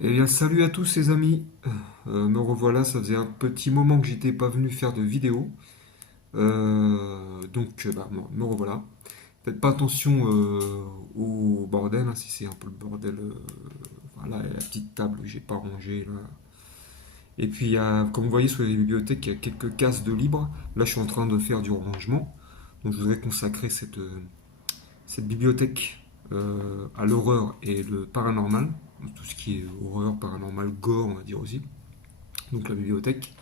Eh bien, salut à tous les amis. Me revoilà, ça faisait un petit moment que j'étais pas venu faire de vidéo. Me revoilà. Faites pas attention au bordel, hein, si c'est un peu le bordel. Voilà, la petite table que j'ai pas rangée là. Et puis, comme vous voyez sur les bibliothèques, il y a quelques cases de libre. Là, je suis en train de faire du rangement. Donc, je voudrais consacrer cette bibliothèque à l'horreur et le paranormal. Donc, tout ce qui est horreur, paranormal, gore, on va dire aussi. Donc la bibliothèque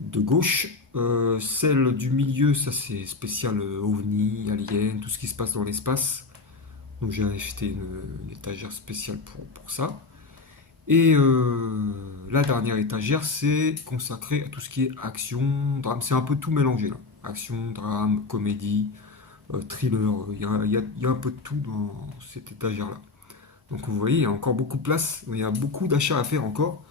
de gauche. Celle du milieu, ça c'est spécial OVNI, Alien, tout ce qui se passe dans l'espace. Donc j'ai acheté une étagère spéciale pour ça. Et la dernière étagère, c'est consacré à tout ce qui est action, drame. C'est un peu tout mélangé là. Action, drame, comédie, thriller. Il y a un peu de tout dans cette étagère-là. Donc vous voyez, il y a encore beaucoup de place. Il y a beaucoup d'achats à faire encore.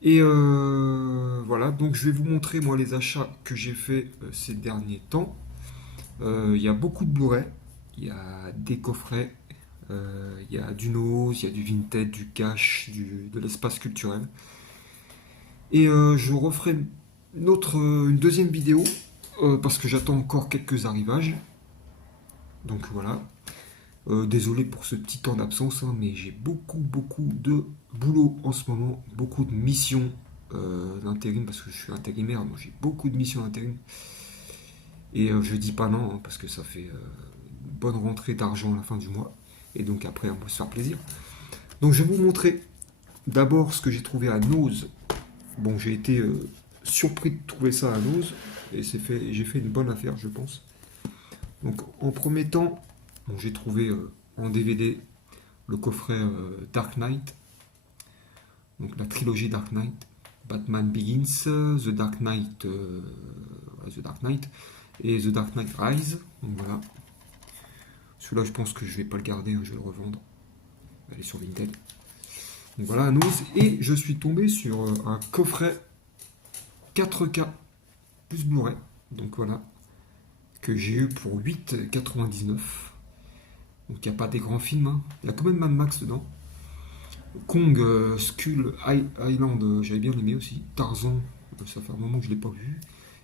Et voilà, donc je vais vous montrer moi les achats que j'ai fait ces derniers temps. Il y a beaucoup de Blu-ray, il y a des coffrets, il y a du Nose, il y a du Vinted, du cash, de l'espace culturel. Et je referai une deuxième vidéo parce que j'attends encore quelques arrivages. Donc voilà. Désolé pour ce petit temps d'absence, hein, mais j'ai beaucoup de boulot en ce moment, beaucoup de missions d'intérim parce que je suis intérimaire, donc j'ai beaucoup de missions d'intérim. Et je dis pas non, hein, parce que ça fait une bonne rentrée d'argent à la fin du mois. Et donc après, on peut se faire plaisir. Donc je vais vous montrer d'abord ce que j'ai trouvé à Nose. Bon, j'ai été surpris de trouver ça à Nose. Et j'ai fait une bonne affaire, je pense. Donc en premier temps, bon, j'ai trouvé en DVD le coffret Dark Knight. Donc la trilogie Dark Knight. Batman Begins, The Dark Knight et The Dark Knight Rise. Donc voilà. Celui-là, je pense que je vais pas le garder, hein, je vais le revendre. Il est sur Vinted. Donc voilà, Nose. Et je suis tombé sur un coffret 4K plus Blu-ray. Donc voilà, que j'ai eu pour 8,99. Donc il n'y a pas des grands films. Hein. Il y a quand même Mad Max dedans. Kong, Island, j'avais bien aimé aussi. Tarzan, ça fait un moment que je ne l'ai pas vu.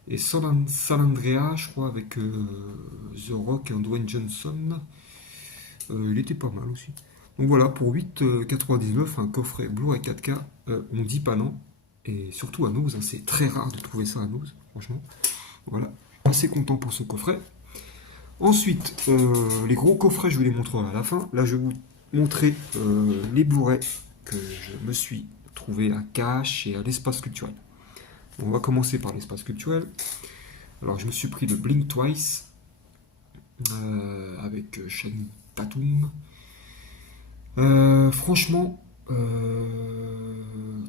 Et San Andreas, je crois, avec The Rock et Dwayne Johnson. Il était pas mal aussi. Donc voilà, pour 8,99, un coffret Blu-ray 4K, on dit pas non. Et surtout à Nose, hein, c'est très rare de trouver ça à Nose, franchement. Voilà, assez content pour ce coffret. Ensuite, les gros coffrets, je vous les montrerai à la fin. Là, je vais vous montrer les Blu-ray que je me suis trouvé à Cash et à l'espace culturel. On va commencer par l'espace culturel. Alors, je me suis pris le Blink Twice avec Channing Tatum. Franchement,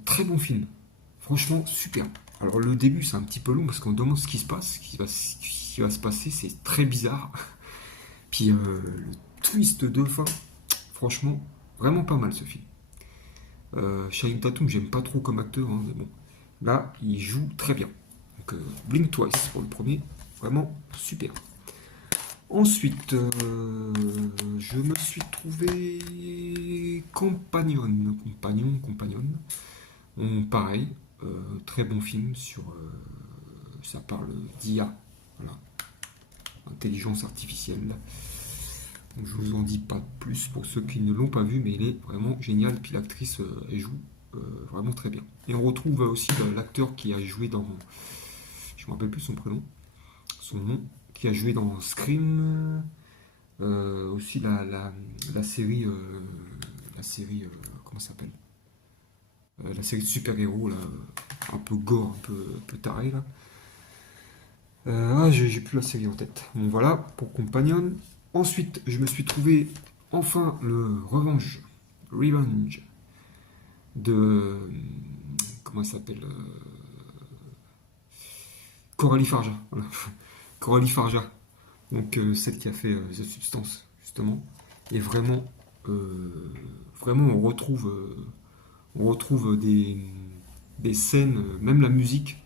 très bon film. Franchement, super. Alors le début c'est un petit peu long parce qu'on demande ce qui se passe, ce qui va se passer, c'est très bizarre. Puis le twist de fin, franchement, vraiment pas mal ce film. Channing Tatum, j'aime pas trop comme acteur, hein, mais bon, là il joue très bien. Donc Blink Twice pour le premier, vraiment super. Ensuite, je me suis trouvé Compagnon. Pareil, très bon film sur. Ça parle d'IA, voilà, intelligence artificielle. Donc, je vous en dis pas plus pour ceux qui ne l'ont pas vu, mais il est vraiment génial. Puis l'actrice, elle joue vraiment très bien. Et on retrouve aussi l'acteur qui a joué dans. Je me rappelle plus son prénom, son nom, qui a joué dans Scream. Aussi la série, comment ça s'appelle, la série de super-héros, là, un peu gore, un peu taré, là. J'ai plus la série en tête. Bon, voilà, pour Companion. Ensuite, je me suis trouvé enfin le Revenge de. Comment elle s'appelle, Coralie Farja. Voilà. Coralie Farja. Donc, celle qui a fait The Substance, justement. Et vraiment, vraiment, on retrouve des scènes, même la musique.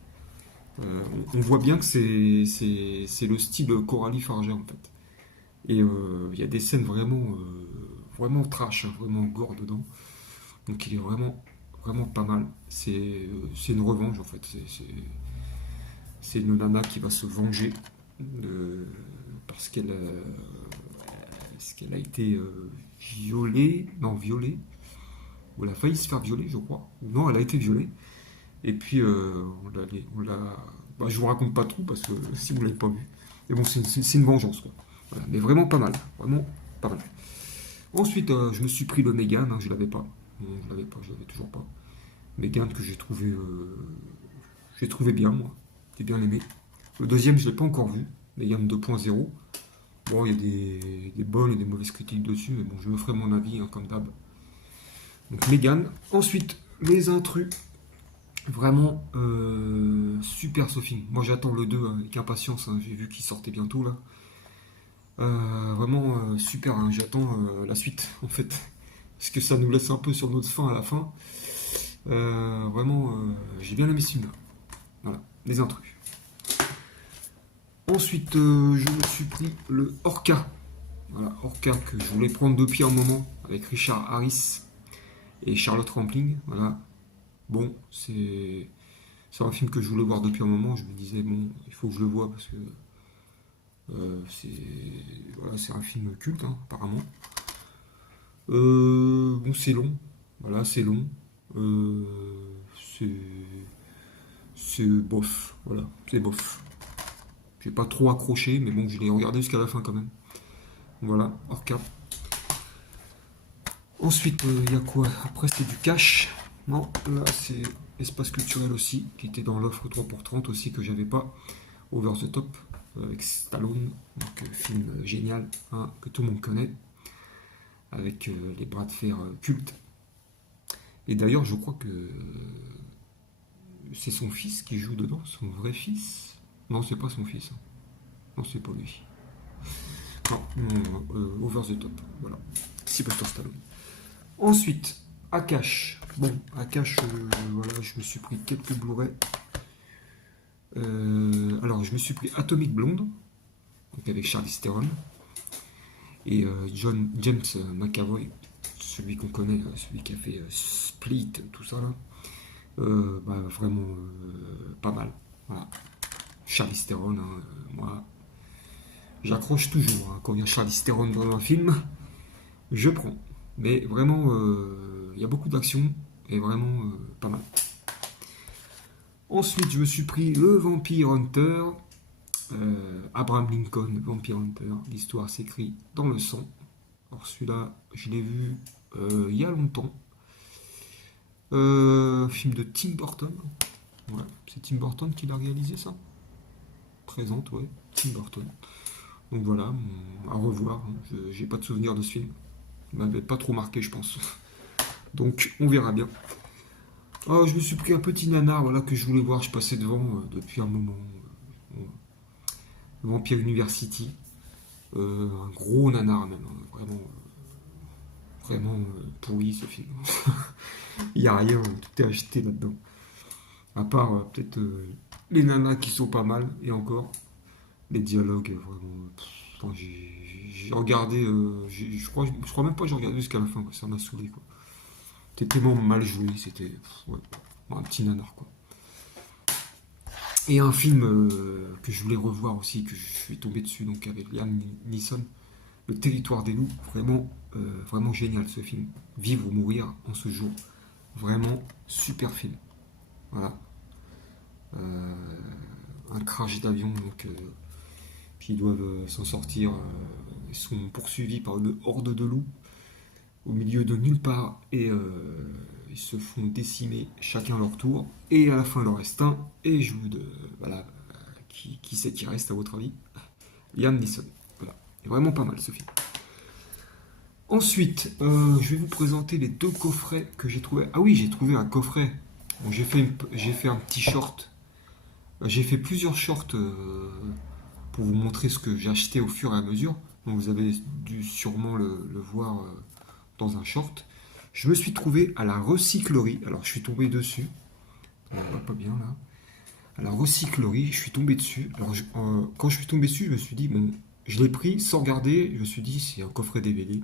On voit bien que c'est le style Coralie Farja en fait. Et il y a des scènes vraiment, vraiment trash, hein, vraiment gore dedans. Donc il est vraiment, vraiment pas mal. C'est une revanche en fait. C'est une nana qui va se venger parce qu'elle a été violée. Non, violée. Ou elle a failli se faire violer, je crois. Non, elle a été violée. Et puis bah, je vous raconte pas tout parce que si vous l'avez pas vu. Mais bon, c'est une vengeance quoi. Voilà. Mais vraiment pas mal. Vraiment pas mal. Ensuite, je me suis pris le Megan, hein, je l'avais pas. Non, je l'avais toujours pas. Megan que j'ai trouvé bien, moi. J'ai bien aimé. Le deuxième, je l'ai pas encore vu. Megan 2.0. Bon, il y a des bonnes et des mauvaises critiques dessus, mais bon, je me ferai mon avis, hein, comme d'hab. Donc Megan. Ensuite, Les Intrus. Vraiment super ce film. Moi, j'attends le 2 avec impatience, hein. J'ai vu qu'il sortait bientôt là. Vraiment super, hein. J'attends la suite en fait. Parce que ça nous laisse un peu sur notre faim à la fin. Vraiment, j'ai bien aimé ce film-là. Voilà, Les Intrus. Ensuite, je me suis pris le Orca. Voilà, Orca que je voulais prendre depuis un moment avec Richard Harris et Charlotte Rampling. Voilà. Bon, c'est un film que je voulais voir depuis un moment. Je me disais, bon, il faut que je le voie parce que c'est voilà, c'est un film culte, hein, apparemment. Bon, c'est long. Voilà, c'est long. Euh, c'est c'est bof. Voilà, c'est bof. J'ai pas trop accroché, mais bon, je l'ai regardé jusqu'à la fin quand même. Voilà, Orca. Ensuite, il y a quoi? Après, c'était du cash. Non, là, c'est Espace Culturel aussi, qui était dans l'offre 3 pour 30 aussi, que j'avais pas. Over the Top, avec Stallone. Donc, film génial, hein, que tout le monde connaît. Avec les bras de fer cultes. Et d'ailleurs, je crois que c'est son fils qui joue dedans, son vrai fils. Non, c'est pas son fils, hein. Non, c'est pas lui. Non, non, Over the Top, voilà. Sylvester Stallone. Ensuite, Akash. Bon, Akash, voilà, je me suis pris quelques Blu-ray. Alors, je me suis pris Atomic Blonde, donc avec Charlize Theron, et James McAvoy, celui qu'on connaît, celui qui a fait Split, tout ça là. Bah, vraiment pas mal. Voilà. Charlize Theron, hein, moi, j'accroche toujours, hein. Quand il y a Charlize Theron dans un film, je prends. Mais vraiment, il y a beaucoup d'action et vraiment pas mal. Ensuite, je me suis pris le Vampire Hunter. Abraham Lincoln, Vampire Hunter. L'histoire s'écrit dans le sang. Alors celui-là, je l'ai vu il y a longtemps. Film de Tim Burton. Ouais, c'est Tim Burton qui l'a réalisé ça. Présente, ouais, Tim Burton. Donc voilà, à revoir, hein. J'ai pas de souvenir de ce film. Il m'avait pas trop marqué, je pense. Donc on verra bien. Oh, je me suis pris un petit nanar, voilà, que je voulais voir. Je passais devant depuis un moment. Vampire University. Un gros nanar même, hein. Vraiment, vraiment pourri ce film. Il n'y a rien, tout est acheté là-dedans. À part peut-être les nanas qui sont pas mal, et encore, les dialogues, vraiment. Enfin, j'ai regardé, je crois même pas que j'ai regardé jusqu'à la fin, quoi. Ça m'a saoulé, quoi. C'était tellement mal joué, c'était ouais, un petit nanar, quoi. Et un film que je voulais revoir aussi, que je suis tombé dessus, donc avec Liam Neeson, Le Territoire des loups, vraiment, vraiment génial ce film. Vivre ou mourir en ce jour, vraiment super film. Voilà. Euh, un crash d'avion, donc puis ils doivent s'en sortir. Ils sont poursuivis par une horde de loups au milieu de nulle part et ils se font décimer chacun leur tour. Et à la fin, il leur reste un. Et je vous. Voilà. Qui c'est qui reste à votre avis? Liam Neeson. Voilà. C'est vraiment pas mal ce film. Ensuite, je vais vous présenter les deux coffrets que j'ai trouvé. Ah oui, j'ai trouvé un coffret. Bon, j'ai fait un petit short. J'ai fait plusieurs shorts pour vous montrer ce que j'ai acheté au fur et à mesure. Donc vous avez dû sûrement le voir dans un short. Je me suis trouvé à la recyclerie. Alors je suis tombé dessus. On voit pas bien là. À la recyclerie, je suis tombé dessus. Alors quand je suis tombé dessus, je me suis dit, bon, je l'ai pris sans regarder. Je me suis dit, c'est un coffret DVD.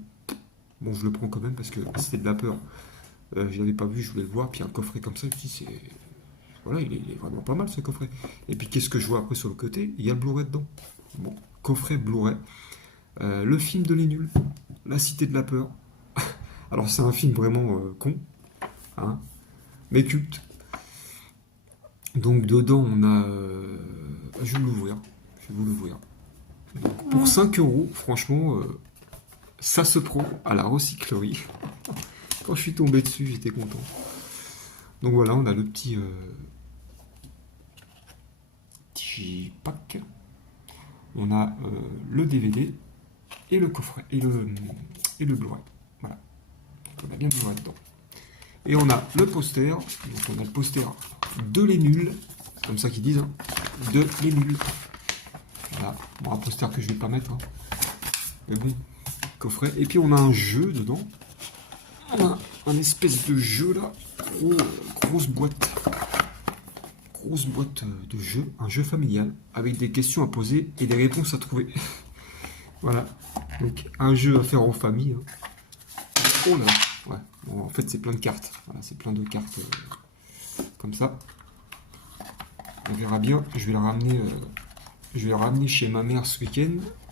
Bon, je le prends quand même parce que c'était de la peur Je l'avais pas vu, je voulais le voir. Puis un coffret comme ça, je me dis, c'est. Voilà, il est vraiment pas mal ce coffret. Et puis qu'est-ce que je vois après sur le côté? Il y a le Blu-ray dedans. Bon, coffret Blu-ray. Le film de Les Nuls, La Cité de la Peur. Alors c'est un film vraiment con, hein, mais culte. Donc dedans on a... je vais l'ouvrir. Je vais vous l'ouvrir. Donc, pour 5 euros, franchement, ça se prend à la recyclerie. Quand je suis tombé dessus, j'étais content. Donc voilà, on a le petit pack. On a le DVD et le coffret et le Blu-ray. Voilà. Donc on a bien le Blu-ray dedans. Et on a le poster. Donc on a le poster de Les Nuls. C'est comme ça qu'ils disent. Hein, de Les Nuls. Voilà. Bon, un poster que je vais pas mettre. Hein. Mais bon, coffret. Et puis on a un jeu dedans. On a un espèce de jeu là. Grosse boîte. Grosse boîte de jeu. Un jeu familial. Avec des questions à poser et des réponses à trouver. Voilà. Donc un jeu à faire en famille. Hein. Oh là. Ouais. Bon, en fait c'est plein de cartes. Voilà, c'est plein de cartes comme ça. On verra bien. Je vais le ramener chez ma mère ce week-end.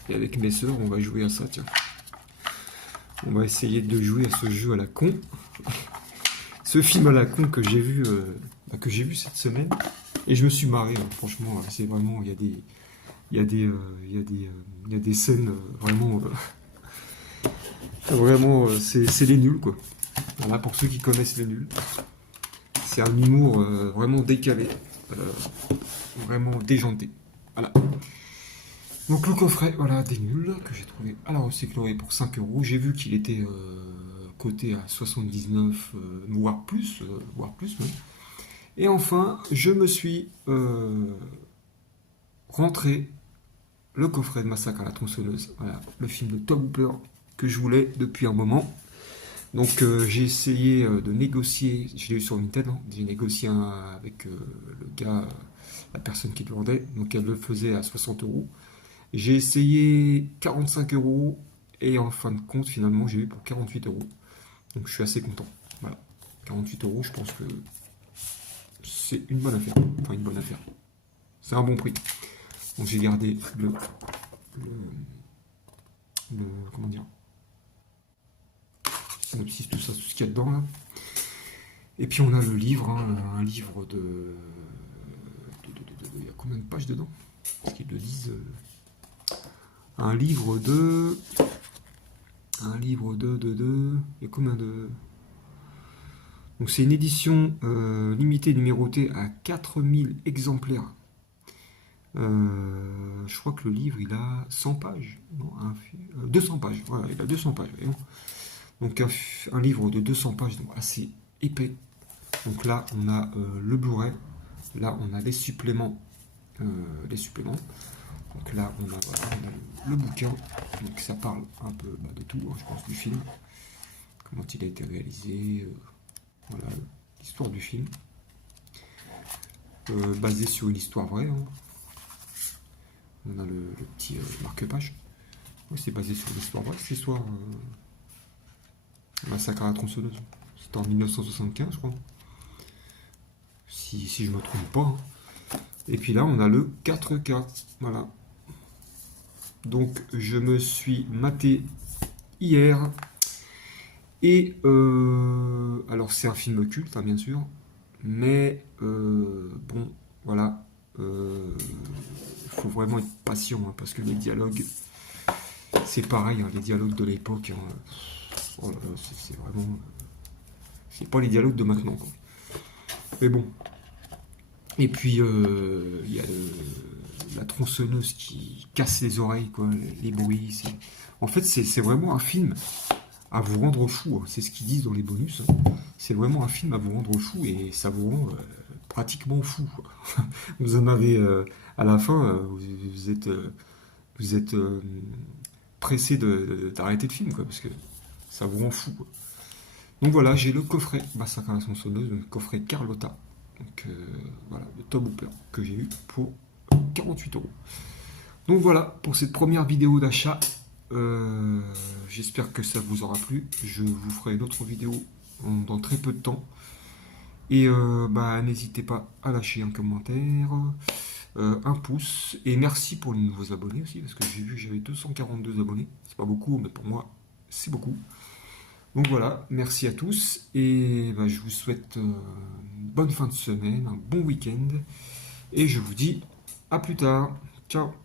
Et avec mes soeurs, on va jouer à ça. Tiens. On va essayer de jouer à ce jeu à la con. Ce film à la con que j'ai vu cette semaine. Et je me suis marré. Hein. Franchement, c'est vraiment... Il y a des scènes vraiment... vraiment, c'est Les Nuls, quoi. Voilà, pour ceux qui connaissent Les Nuls. C'est un humour vraiment décalé. Vraiment déjanté. Voilà. Donc le coffret, voilà, des Nuls, que j'ai trouvé à la recyclerie pour 5 euros. J'ai vu qu'il était coté à 79, voire plus même. Et enfin, je me suis rentré le coffret de Massacre à la tronçonneuse. Voilà, le film de Tom Hooper que je voulais depuis un moment. Donc j'ai essayé de négocier, je l'ai eu sur Vinted, hein, j'ai négocié avec le gars, la personne qui le vendait, donc elle le faisait à 60 euros. J'ai essayé 45 euros et en fin de compte finalement j'ai eu pour 48 euros. Donc je suis assez content. Voilà, 48 euros, je pense que c'est une bonne affaire. Enfin une bonne affaire. C'est un bon prix. Donc j'ai gardé le comment dire, synopsis, tout ça, tout ce qu'il y a dedans là. Et puis on a le livre, hein, un livre de... Il y a combien de pages dedans? Parce qu'ils le disent. Un livre de... Il y a combien de... Donc c'est une édition limitée, numérotée à 4000 exemplaires. Je crois que le livre il a 100 pages. Non, 200 pages. Voilà, il a 200 pages. Voyons. Donc un livre de 200 pages, donc assez épais. Donc là on a le Blu-ray. Là on a les suppléments. Donc là on a le bouquin. Donc ça parle un peu de tout, hein, je pense, du film. Comment il a été réalisé. Voilà, l'histoire du film. Basé sur une histoire vraie. Hein. On a le petit marque-page. Ouais, c'est basé sur l'histoire vraie, cette histoire. Massacre à la tronçonneuse. C'était en 1975, je crois. Si je ne me trompe pas. Hein. Et puis là, on a le 4K. Voilà. Donc, je me suis maté hier. Et, alors, c'est un film culte, hein, bien sûr. Mais, bon, voilà. Faut vraiment être patient, hein, parce que les dialogues, c'est pareil, hein, les dialogues de l'époque, hein, oh là là, c'est vraiment... C'est pas les dialogues de maintenant, quoi. Mais bon. Et puis, il y a la tronçonneuse qui casse les oreilles, quoi, les bruits. En fait, c'est vraiment un film à vous rendre fou. Hein. C'est ce qu'ils disent dans les bonus. Hein. C'est vraiment un film à vous rendre fou et ça vous rend pratiquement fou. Quoi. Vous en avez à la fin, vous êtes pressé d'arrêter le film, quoi, parce que ça vous rend fou. Quoi. Donc voilà, j'ai le coffret Massacre à la tronçonneuse, le coffret Carlotta. Donc voilà, de Tom Hooper que j'ai eu pour 48 euros. Donc voilà pour cette première vidéo d'achat. J'espère que ça vous aura plu. Je vous ferai une autre vidéo dans très peu de temps. Et bah, n'hésitez pas à lâcher un commentaire, un pouce. Et merci pour les nouveaux abonnés aussi, parce que j'ai vu que j'avais 242 abonnés. C'est pas beaucoup, mais pour moi, c'est beaucoup. Donc voilà, merci à tous. Et bah, je vous souhaite une bonne fin de semaine, un bon week-end. Et je vous dis à plus tard. Ciao.